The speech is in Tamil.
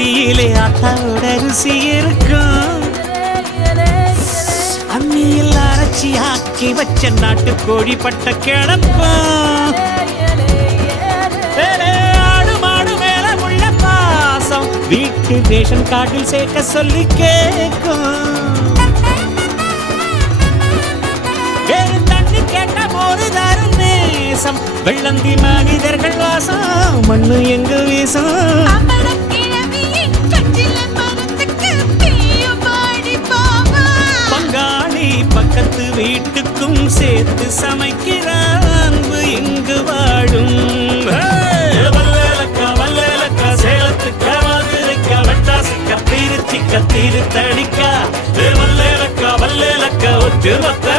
ரொட்டியிலே ஆத்தாவோட ருசி இருக்கும். அம்மியில் அரைச்சி ஆக்கி வச்ச நாட்டு கோழி பட்ட கிளப்பம். ஆடு மாடு மேல உள்ள பாசம் வீட்டு ரேஷன் கார்டில் சேர்க்க சொல்லி கேட்கும். தண்ணி கேட்ட போது தரும் நேசம் வெள்ளந்தி மனிதர்கள் வாசம் மண்ணு எங்க வீசம். பங்காளி பக்கத்து வீட்டுக்கும் சேர்த்து சமைக்கிற அன்பு இங்கு வாழும். வல்லேலக்கா வல்லேலக்கா சேலத்துக்கா மதுரைக்கா வெட்டாசிக்கா திருச்சிக்கா திருத்தணிக்கா. வல்லேலக்கா வல்லேலக்கா ஒட்டு மொத்த